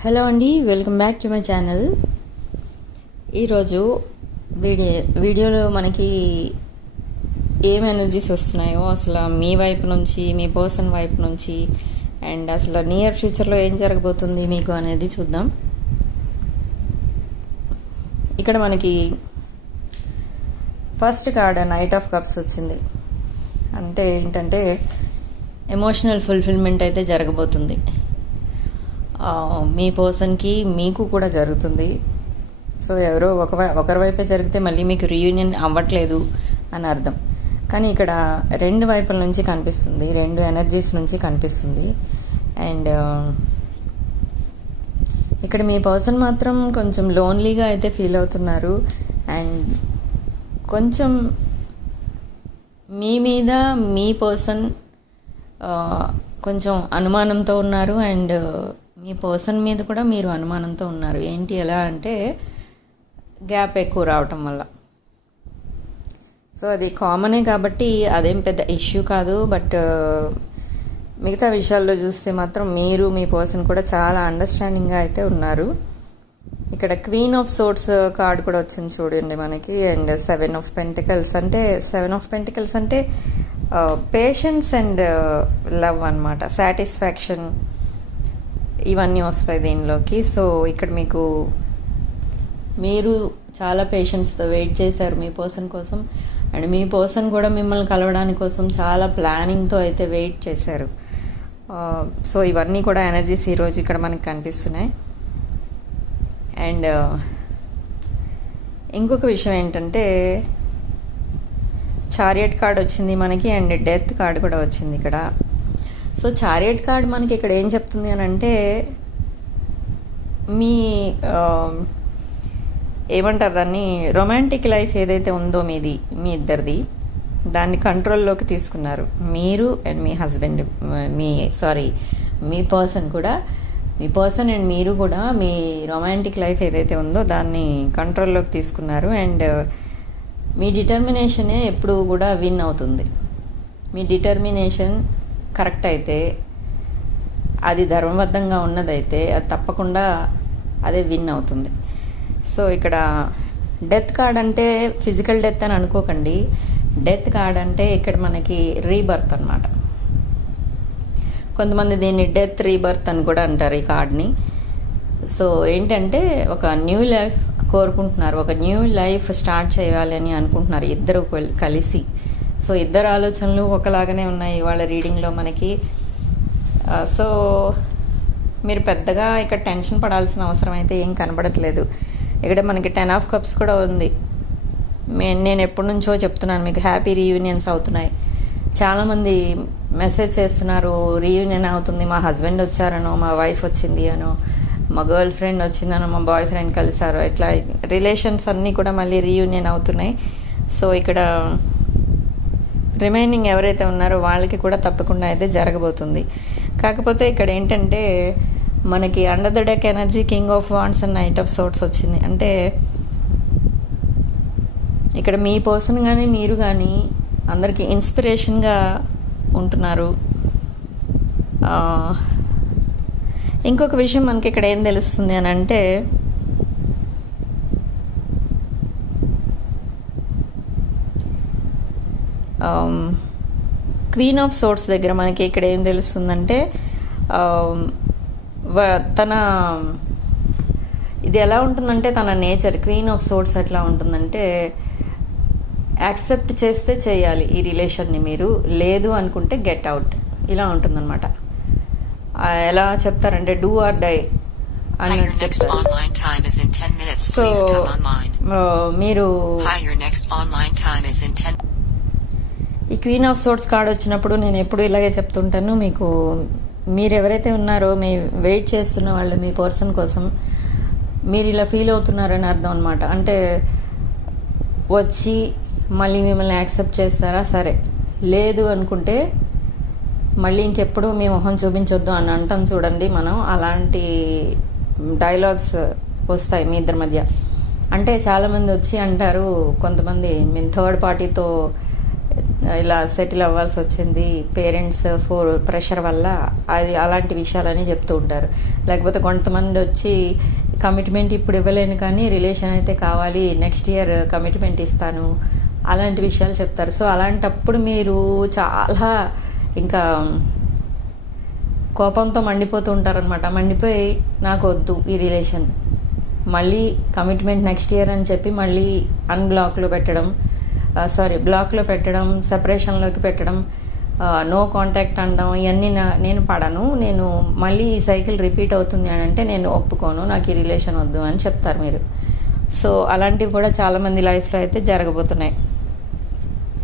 Hello అండి welcome back to my channel. ఈరోజు video వీడియోలో మనకి ఏం ఎనర్జీస్ వస్తున్నాయో అసలు మీ వైపు నుంచి మీ పర్సన్ వైపు నుంచి అండ్ అసలు నియర్ ఫ్యూచర్లో ఏం జరగబోతుంది మీకు అనేది చూద్దాం. ఇక్కడ మనకి first card knight of cups వచ్చింది. అంటే ఏంటంటే ఎమోషనల్ ఫుల్ఫిల్మెంట్ అయితే జరగబోతుంది. మీ పర్సన్కి మీకు కూడా జరుగుతుంది. సో ఎవరో ఒక వై- ఒకరి వైపే జరిగితే మళ్ళీ మీకు రీయూనియన్ అవ్వట్లేదు అని అర్థం. కానీ ఇక్కడ రెండు వైపుల నుంచి కనిపిస్తుంది రెండు ఎనర్జీస్ నుంచి కనిపిస్తుంది. అండ్ ఇక్కడ మీ పర్సన్ మాత్రం కొంచెం లోన్లీగా అయితే ఫీల్ అవుతున్నారు. అండ్ కొంచెం మీ మీద మీ పర్సన్ కొంచెం అనుమానంతో ఉన్నారు. అండ్ మీ పర్సన్ మీద కూడా మీరు అనుమానంతో ఉన్నారు. ఏంటి ఎలా అంటే గ్యాప్ ఎక్కువ రావటం వల్ల. సో అది కామనే కాబట్టి అదేం పెద్ద ఇష్యూ కాదు. బట్ మిగతా విషయాల్లో చూస్తే మాత్రం మీరు మీ పర్సన్ కూడా చాలా అండర్స్టాండింగ్గా అయితే ఉన్నారు. ఇక్కడ క్వీన్ ఆఫ్ సోర్ట్స్ కార్డ్ కూడా వచ్చింది చూడండి మనకి. అండ్ సెవెన్ ఆఫ్ పెంటికల్స్ అంటే సెవెన్ ఆఫ్ పెంటికల్స్ అంటే పేషెన్స్ అండ్ లవ్ అనమాట సాటిస్ఫాక్షన్. ఇవన్నీ వస్తాయి దీనిలోకి. సో ఇక్కడ మీకు మీరు చాలా పేషెన్స్తో వెయిట్ చేశారు మీ పర్సన్ కోసం. అండ్ మీ పర్సన్ కూడా మిమ్మల్ని కలవడానికి కోసం చాలా ప్లానింగ్తో అయితే వెయిట్ చేశారు. సో ఇవన్నీ కూడా ఎనర్జీస్ ఈరోజు ఇక్కడ మనకి కనిపిస్తున్నాయి. అండ్ ఇంకొక విషయం ఏంటంటే చారియట్ కార్డ్ వచ్చింది మనకి అండ్ డెత్ కార్డ్ కూడా వచ్చింది ఇక్కడ. సో చారియట్ కార్డ్ మనకి ఇక్కడ ఏం చెప్తుంది అని అంటే మీ ఏమంటారు దాన్ని? రొమాంటిక్ లైఫ్ ఏదైతే ఉందో మీది మీ ఇద్దరిది దాన్ని కంట్రోల్లోకి తీసుకున్నారు. మీరు అండ్ మీ హస్బెండ్ మీ సారీ మీ పర్సన్ కూడా. మీ పర్సన్ అండ్ మీరు కూడా మీ రొమాంటిక్ లైఫ్ ఏదైతే ఉందో దాన్ని కంట్రోల్లోకి తీసుకున్నారు. అండ్ మీ డిటర్మినేషనే ఎప్పుడు కూడా విన్ అవుతుంది. మీ డిటర్మినేషన్ కరెక్ట్ అయితే అది ధర్మబద్ధంగా ఉన్నదైతే అది తప్పకుండా అదే విన్ అవుతుంది. సో ఇక్కడ డెత్ కార్డ్ అంటే ఫిజికల్ డెత్ అని అనుకోకండి. డెత్ కార్డ్ అంటే ఇక్కడ మనకి రీబర్త్ అనమాట కొంతమంది దీన్ని డెత్ రీబర్త్ అని కూడా అంటారు ఈ కార్డ్ని. సో ఏంటంటే ఒక న్యూ లైఫ్ కోరుకుంటున్నారు. ఒక న్యూ లైఫ్ స్టార్ట్ చేయాలి అని అనుకుంటున్నారు ఇద్దరు కలిసి. సో ఇద్దరు ఆలోచనలు ఒకలాగానే ఉన్నాయి వాళ్ళ రీడింగ్లో మనకి. సో మీరు పెద్దగా ఇక్కడ టెన్షన్ పడాల్సిన అవసరం అయితే ఏం కనబడట్లేదు. ఇక్కడ మనకి టెన్ ఆఫ్ కప్స్ కూడా ఉంది. మే- నేను ఎప్పటి నుంచో చెప్తున్నాను మీకు హ్యాపీ రీయూనియన్స్ అవుతున్నాయి. చాలామంది మెసేజ్ చేస్తున్నారు రీయూనియన్ అవుతుంది మా హస్బెండ్ వచ్చారనో మా వైఫ్ వచ్చింది అనో మా గర్ల్ ఫ్రెండ్ వచ్చిందనో మా బాయ్ ఫ్రెండ్ కలిసారు ఇట్లా రిలేషన్స్ అన్నీ కూడా మళ్ళీ రీయూనియన్ అవుతున్నాయి. సో ఇక్కడ రిమైనింగ్ ఎవరైతే ఉన్నారో వాళ్ళకి కూడా తప్పకుండా అయితే జరగబోతుంది. కాకపోతే ఇక్కడ ఏంటంటే మనకి under the deck energy king of wands and knight of swords వచ్చింది. అంటే ఇక్కడ మీ పర్సన్ కానీ మీరు కానీ అందరికీ ఇన్స్పిరేషన్గా ఉంటున్నారు. ఇంకొక విషయం మనకి ఇక్కడ ఏం తెలుస్తుంది అని అంటే క్వీన్ ఆఫ్ సోర్ట్స్ దగ్గర మనకి ఇక్కడ ఏం తెలుస్తుందంటే వ- తన ఇది ఎలా ఉంటుందంటే తన నేచర్ క్వీన్ ఆఫ్ సోర్ట్స్ ఎట్లా ఉంటుందంటే యాక్సెప్ట్ చేస్తే చేయాలి ఈ రిలేషన్ని మీరు లేదు అనుకుంటే గెట్ అవుట్ ఇలా ఉంటుందన్నమాట ఎలా చెప్తారంటే డూ ఆర్ డై అన్నట్టు చెప్తారు online time is in 10 minutes. So. ఆ, మీరు ఈ క్వీన్ ఆఫ్ సోర్ట్స్ కార్డ్ వచ్చినప్పుడు నేను ఎప్పుడు ఇలాగే చెప్తుంటాను. మీకు మీరు ఎవరైతే ఉన్నారో మీ వెయిట్ చేస్తున్న వాళ్ళు మీ పర్సన్ కోసం మీరు ఇలా ఫీల్ అవుతున్నారని అర్థం అనమాట అంటే వచ్చి మళ్ళీ మిమ్మల్ని యాక్సెప్ట్ చేస్తారా? సరే. లేదు అనుకుంటే మళ్ళీ ఇంకెప్పుడు మీ మొహం చూపించొద్దు అని అంటాం చూడండి మనం. అలాంటి డైలాగ్స్ వస్తాయి మీ ఇద్దరి మధ్య. అంటే చాలామంది వచ్చి అంటారు కొంతమంది మేము థర్డ్ పార్టీతో ఇలా సెటిల్ అవ్వాల్సి వచ్చింది పేరెంట్స్ ఫోర్ ప్రెషర్ వల్ల అది అలాంటి విషయాలని చెప్తూ ఉంటారు. లేకపోతే కొంతమంది వచ్చి కమిట్మెంట్ ఇప్పుడు ఇవ్వలేను కానీ రిలేషన్ అయితే కావాలి నెక్స్ట్ ఇయర్ కమిట్మెంట్ ఇస్తాను అలాంటి విషయాలు చెప్తారు. సో అలాంటప్పుడు మీరు చాలా ఇంకా కోపంతో మండిపోతూ ఉంటారనమాట మండిపోయి నాకు వద్దు ఈ రిలేషన్ మళ్ళీ కమిట్మెంట్ నెక్స్ట్ ఇయర్ అని చెప్పి మళ్ళీ అన్బ్లాక్లో పెట్టడం. సారీ బ్లాక్లో పెట్టడం సెపరేషన్లోకి పెట్టడం నో కాంటాక్ట్ అనడం ఇవన్నీ నా నేను పడను. నేను మళ్ళీ ఈ సైకిల్ రిపీట్ అవుతుంది అని అంటే నేను ఒప్పుకోను. నాకు ఈ రిలేషన్ వద్దు అని చెప్తారు మీరు. సో అలాంటివి కూడా చాలామంది లైఫ్లో అయితే జరగబోతున్నాయి.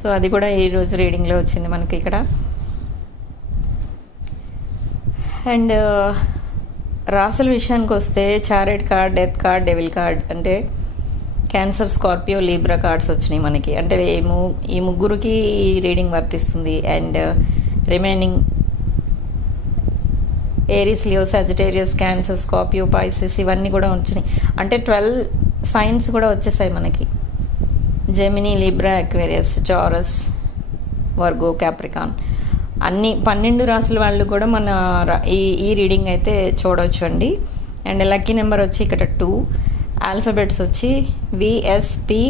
సో అది కూడా ఈరోజు రీడింగ్లో వచ్చింది మనకి ఇక్కడ. అండ్ రాసుల విషయానికి వస్తే chariot card death card devil card అంటే క్యాన్సర్ స్కార్పియో లీబ్రా కార్డ్స్ వచ్చినాయి మనకి. అంటే ఈ ము ఈ ముగ్గురికి రీడింగ్ వర్తిస్తుంది. And remaining Aries Leo Sagittarius Cancer Scorpio Pisces ఇవన్నీ కూడా వచ్చినాయి. అంటే ట్వెల్వ్ సైన్స్ కూడా వచ్చేసాయి మనకి. Gemini Libra Aquarius Taurus Virgo Capricorn అన్ని పన్నెండు రాసుల వాళ్ళు కూడా మన ఈ ఈ రీడింగ్ అయితే చూడవచ్చు అండి అండ్ లక్కీ నెంబర్ వచ్చి ఇక్కడ టూ ఆల్ఫబెట్స్ వచ్చి V S P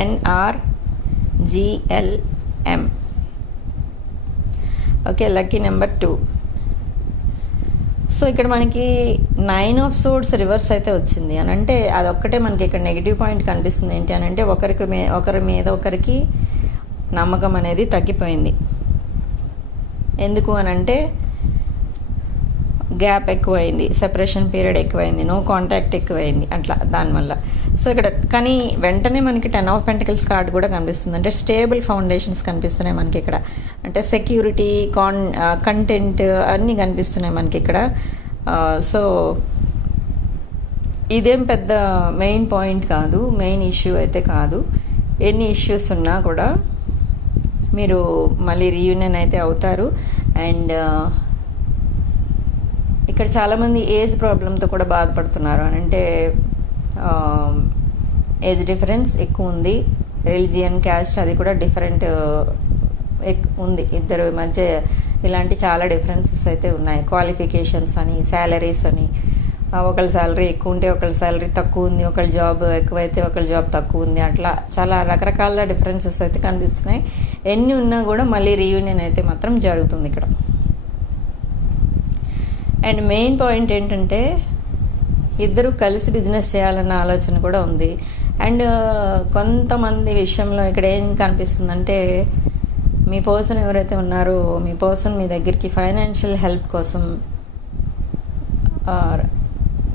N R G L M okay lucky number two so ఇక్కడ మనకి నైన్ ఆఫ్ సోడ్స్ రివర్స్ అయితే వచ్చింది. అని అంటే అదొక్కటే మనకి ఇక్కడ నెగిటివ్ పాయింట్ కనిపిస్తుంది ఏంటి? అని అంటే ఒకరికి మీ ఒకరి మీద ఒకరికి నమ్మకం అనేది తగ్గిపోయింది. ఎందుకు అని అంటే గ్యాప్ ఎక్కువైంది సెపరేషన్ పీరియడ్ ఎక్కువైంది నో కాంటాక్ట్ ఎక్కువైంది అట్లా దానివల్ల సో ఇక్కడ కానీ వెంటనే మనకి టెన్ ఆఫ్ పెంటికల్స్ కార్డ్ కూడా కనిపిస్తుంది. అంటే స్టేబుల్ ఫౌండేషన్స్ కనిపిస్తున్నాయి మనకి ఇక్కడ. అంటే సెక్యూరిటీ కాన్ కంటెంట్ అన్నీ కనిపిస్తున్నాయి మనకి ఇక్కడ. సో ఇదేం పెద్ద మెయిన్ పాయింట్ కాదు మెయిన్ ఇష్యూ అయితే కాదు. ఎన్ని ఇష్యూస్ ఉన్నా కూడా మీరు మళ్ళీ రీయూనియన్ అయితే అవుతారు. అండ్ ఇక్కడ చాలామంది ఏజ్ ప్రాబ్లంతో కూడా బాధపడుతున్నారు అని అంటే ఏజ్ డిఫరెన్స్ ఎక్కువ ఉంది. రిలీజియన్ క్యాస్ట్ అది కూడా డిఫరెంట్ ఉంది. ఇద్దరు మధ్య ఇలాంటి చాలా డిఫరెన్సెస్ అయితే ఉన్నాయి. క్వాలిఫికేషన్స్ అని శాలరీస్ అని. ఒకళ్ళ శాలరీ ఎక్కువ ఉంటే ఒకళ్ళ శాలరీ తక్కువ ఉంది. ఒకళ్ళ జాబ్ ఎక్కువైతే ఒకళ్ళ జాబ్ తక్కువ ఉంది. అట్లా చాలా రకరకాల డిఫరెన్సెస్ అయితే కనిపిస్తున్నాయి. ఎన్ని ఉన్నా కూడా మళ్ళీ రీయూనియన్ అయితే మాత్రం జరుగుతుంది ఇక్కడ. అండ్ మెయిన్ పాయింట్ ఏంటంటే ఇద్దరు కలిసి బిజినెస్ చేయాలన్న ఆలోచన కూడా ఉంది. అండ్ uh, కొంతమంది విషయంలో ఇక్కడ ఏం కనిపిస్తుందంటే మీ పర్సన్ ఎవరైతే ఉన్నారో మీ పర్సన్ మీ దగ్గరికి ఫైనాన్షియల్ హెల్ప్ కోసం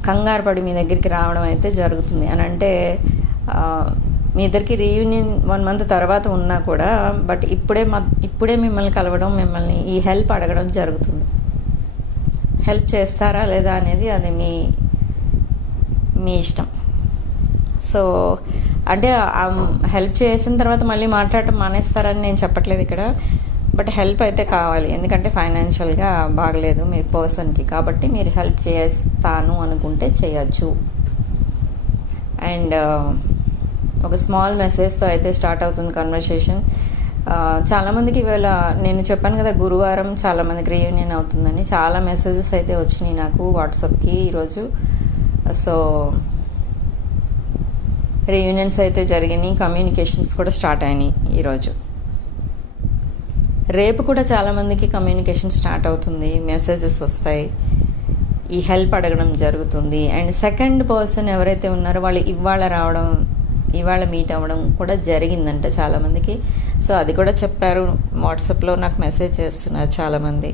కంగారు పడి మీ దగ్గరికి రావడం అయితే జరుగుతుంది. అని అంటే మీ ఇద్దరికి రీయూనియన్ వన్ మంత్ తర్వాత ఉన్నా కూడా బట్ ఇప్పుడే మా ఇప్పుడే మిమ్మల్ని కలవడం మిమ్మల్ని ఈ హెల్ప్ అడగడం జరుగుతుంది. హెల్ప్ చేస్తారా లేదా అనేది అది మీ మీ ఇష్టం. సో అంటే హెల్ప్ చేసిన తర్వాత మళ్ళీ మాట్లాడటం మానేస్తారని నేను చెప్పట్లేదు ఇక్కడ. బట్ హెల్ప్ అయితే కావాలి. ఎందుకంటే ఫైనాన్షియల్గా బాగలేదు మీ పర్సన్కి. కాబట్టి మీరు హెల్ప్ చేస్తాను అనుకుంటే చేయొచ్చు. అండ్ ఒక స్మాల్ మెసేజ్తో అయితే స్టార్ట్ అవుతుంది కన్వర్సేషన్. చాలామందికి ఇవాళ నేను చెప్పాను కదా గురువారం చాలామందికి రీయూనియన్ అవుతుందని. చాలా మెసేజెస్ అయితే వచ్చినాయి నాకు వాట్సాప్కి ఈరోజు. సో రీయూనియన్స్ అయితే జరిగినాయి కమ్యూనికేషన్స్ కూడా స్టార్ట్ అయినాయి ఈరోజు. రేపు కూడా చాలామందికి కమ్యూనికేషన్ స్టార్ట్ అవుతుంది మెసేజెస్ వస్తాయి. ఈ హెల్ప్ అడగడం జరుగుతుంది. అండ్ సెకండ్ పర్సన్ ఎవరైతే ఉన్నారో వాళ్ళు ఇవాళ రావడం ఇవాళ మీట్ అవ్వడం కూడా జరిగిందంట చాలామందికి. సో అది కూడా చెప్పారు. వాట్సాప్లో నాకు మెసేజ్ చేస్తున్నారు చాలామంది.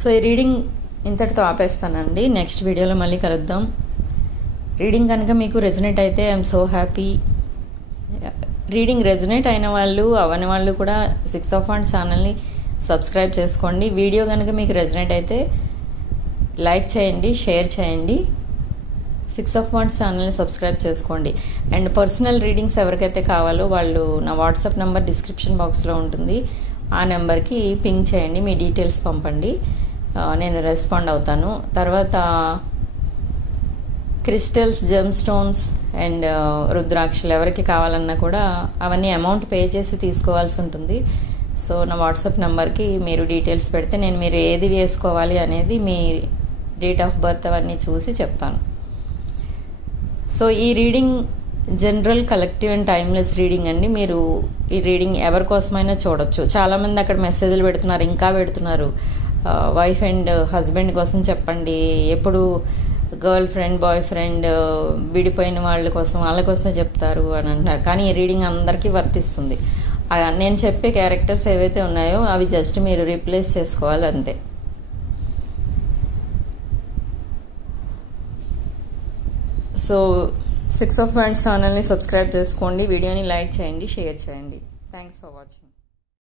సో ఈ రీడింగ్ ఇంతటితో ఆపేస్తానండి. నెక్స్ట్ వీడియోలో మళ్ళీ కలుద్దాం. రీడింగ్ కనుక మీకు రెజనేట్ అయితే I'm so happy reading resonate అయిన వాళ్ళు అవని వాళ్ళు కూడా సిక్స్ ఆఫ్ వన్ ఛానల్ని సబ్స్క్రైబ్ చేసుకోండి. వీడియో కనుక మీకు రెజనేట్ అయితే లైక్ చేయండి షేర్ చేయండి. సిక్స్ ఆఫ్ వన్స్ ఛానల్ని సబ్స్క్రైబ్ చేసుకోండి. అండ్ పర్సనల్ రీడింగ్స్ ఎవరికైతే కావాలో వాళ్ళు నా వాట్సాప్ నెంబర్ డిస్క్రిప్షన్ బాక్స్లో ఉంటుంది. ఆ నెంబర్కి పింక్ చేయండి మీ డీటెయిల్స్ పంపండి. నేను రెస్పాండ్ అవుతాను. తర్వాత క్రిస్టల్స్ జెమ్ స్టోన్స్ అండ్ రుద్రాక్షలు ఎవరికి కావాలన్నా కూడా అవన్నీ అమౌంట్ పే చేసి తీసుకోవాల్సి ఉంటుంది. సో నా వాట్సాప్ నెంబర్కి మీరు డీటెయిల్స్ పెడితే నేను మీరు ఏది వేసుకోవాలి అనేది మీ డేట్ ఆఫ్ బర్త్ అవన్నీ చూసి చెప్తాను. సో ఈ reading general collective and timeless reading అండి. మీరు ఈ రీడింగ్ ఎవరి కోసమైనా చూడొచ్చు. చాలామంది అక్కడ మెసేజ్లు పెడుతున్నారు ఇంకా పెడుతున్నారు. వైఫ్ అండ్ హస్బెండ్ కోసం చెప్పండి. ఎప్పుడు గర్ల్ ఫ్రెండ్ బాయ్ ఫ్రెండ్ విడిపోయిన వాళ్ళ కోసం వాళ్ళ కోసమే చెప్తారు అని అంటున్నారు. కానీ ఈ రీడింగ్ అందరికీ వర్తిస్తుంది. నేను చెప్పే క్యారెక్టర్స్ ఏవైతే ఉన్నాయో అవి జస్ట్ మీరు రీప్లేస్ చేసుకోవాలి అంతే. సో సిక్స్ ఆఫ్ ఫ్రెండ్స్ ఛానల్ని సబ్స్క్రైబ్ చేసుకోండి వీడియోని లైక్ చేయండి షేర్ చేయండి. Thanks for watching